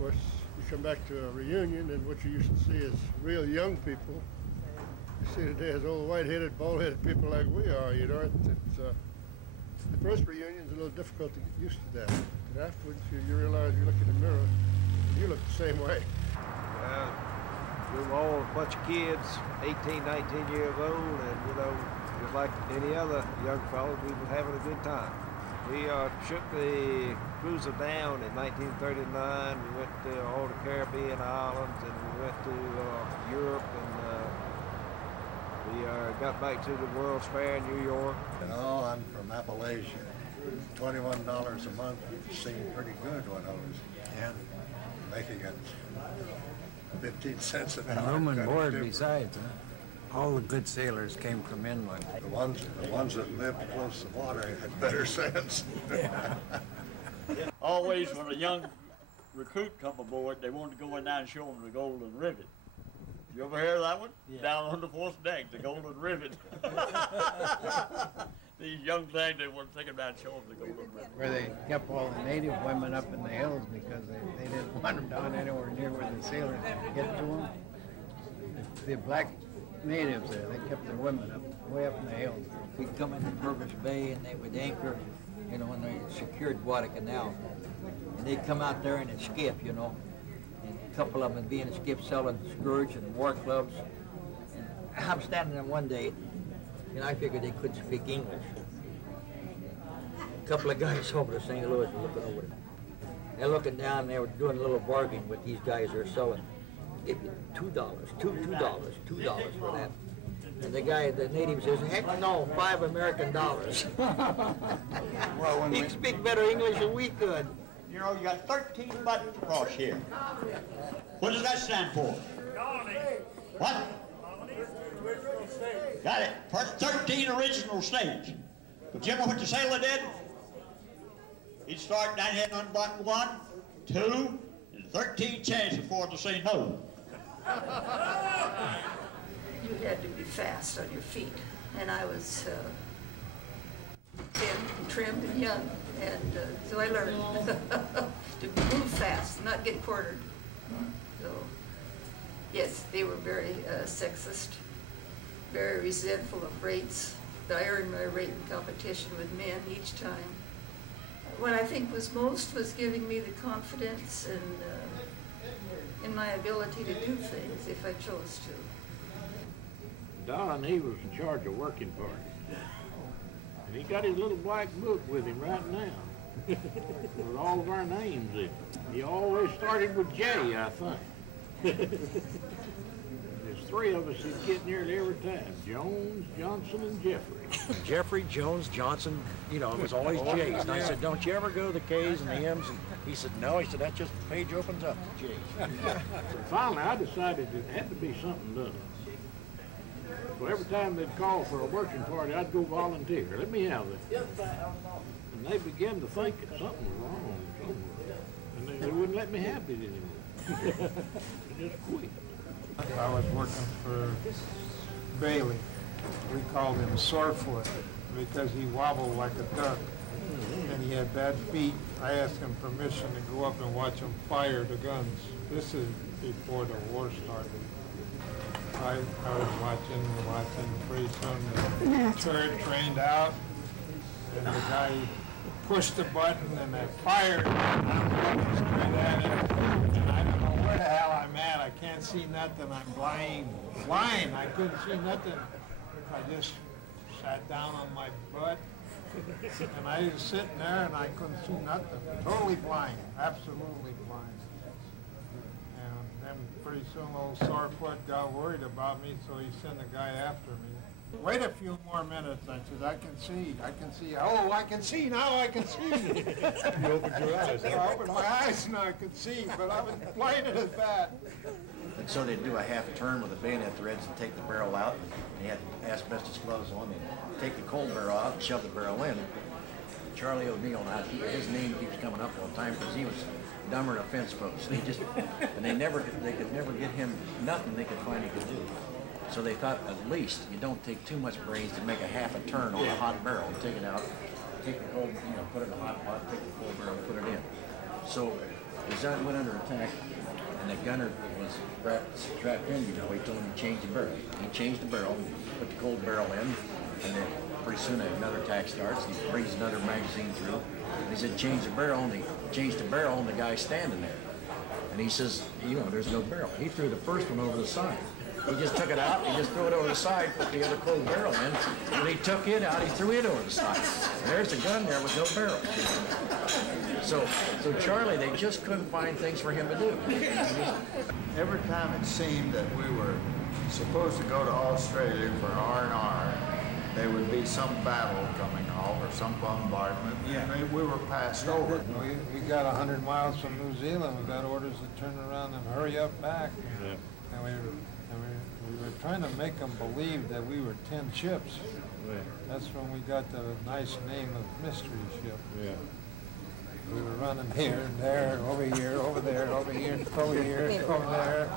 course, you come back to a reunion, and what you used to see is real young people. You see today as old white-headed, bald-headed people like we are, you know. The first reunion's a little difficult to get used to that. But afterwards, you realize you look in the mirror, and you look the same way. We were all a bunch of kids, 18, 19 years old, and, you know, just like any other young fellow, we were having a good time. We shook the cruiser down in 1939. We went to all the Caribbean islands, and we went to Europe, and we got back to the World's Fair in New York. No, I'm from Appalachia. $21 a month seemed pretty good when I was making it 15 cents an hour. Room and board besides, huh? All the good sailors came from inland. The ones that lived close to water had better sense. Always when a young recruit come aboard, they wanted to go in there and show them the Golden Rivet. You ever hear that one? Yeah. Down on the fourth deck, the Golden Rivet. These young things, they weren't thinking about showing the Golden Rivet. Where they kept all the native women up in the hills because they didn't want them down anywhere near where the sailors could get to them. The black natives there, they kept their women up, way up in the hills. We'd come into Purvis Bay and they would anchor, you know, and they secured Guadalcanal. And they'd come out there in a skiff, you know. And a couple of them would be in a skiff selling scourge and war clubs. And I'm standing there one day, and I figured they couldn't speak English. A couple of guys over to St. Louis were looking over there. They're looking down, and they were doing a little bargain with these guys they're selling. Give you $2 for that. And the guy, the native says, heck no, $5 American. Well, he could speak better English than we could. You know, you got 13 buttons across here. What does that stand for? Donny. What? Got it. 13 original states. But you know what the sailor did? He'd start down here and unbutton 1, 2, and 13 chances before to say no. You had to be fast on your feet, and I was thin and trimmed and young, and so I learned to move fast, not get quartered. So, yes, they were very sexist, very resentful of rates, but I earned my rate in competition with men each time. What I think was most was giving me the confidence and in my ability to do things if I chose to. Don, he was in charge of working parties. And he got his little black book with him right now, with all of our names in it. He always started with J, I think. There's 3 of us that get nearly every time, Jones, Johnson, and Jeffrey. Jeffrey, Jones, Johnson, you know, it was always J's. And I said, don't you ever go to the K's and the M's? And he said, no. He said, that just the page opens up to J's. Finally, I decided it had to be something done. So every time they'd call for a working party, I'd go volunteer. Let me have that. And they began to think that something was wrong somewhere. And they wouldn't let me have it anymore. They just quit. I was working for Bailey. We called him Sorefoot because he wobbled like a duck and he had bad feet. I asked him permission to go up and watch him fire the guns. This is before the war started. I was watching, pretty soon the turret trained out and the guy pushed the button and they fired and I'm looking straight at him and I don't know where the hell I'm at. I can't see nothing. I'm blind. I couldn't see nothing. I just sat down on my butt and I was sitting there and I couldn't see nothing. Totally blind, absolutely blind. And then pretty soon old Sorefoot got worried about me, so he sent a guy after me. Wait a few more minutes, I said, I can see. Oh, I can see now, I can see. You opened your eyes. I opened my eyes and I could see, but I was blinded as bad. And so they'd do a half turn with the bayonet threads and take the barrel out. And they had asbestos gloves on. They'd take the cold barrel out and shove the barrel in. Charlie O'Neill, his name keeps coming up all the time because he was dumber than a fence post. They just, and they could never get him nothing they could find he could do. So they thought at least you don't take too much brains to make a half a turn on a hot barrel. Take it out, take the cold, put it in a hot pot, take the cold barrel, put it in. So The Zun went under attack, and the gunner was strapped in, you know. He told him to change the barrel. He changed the barrel, put the cold barrel in, and then pretty soon another attack starts. He brings another magazine through. And he said, change the barrel, and he changed the barrel, and the guy's standing there. And he says, you know, there's no barrel. He threw the first one over the side. He just took it out, he just threw it over the side, put the other cold barrel in. When he took it out, he threw it over the side. And there's the gun there with no barrel. So Charlie, they just couldn't find things for him to do. Every time it seemed that we were supposed to go to Australia for R&R, there would be some battle coming off or some bombardment, and we were passed over. We got 100 miles from New Zealand. We got orders to turn around and hurry up back. Yeah. And we were trying to make them believe that we were 10 ships. Yeah. That's when we got the nice name of Mystery Ship. Yeah. We were running here and there, over here, over there, over here, over here, over there.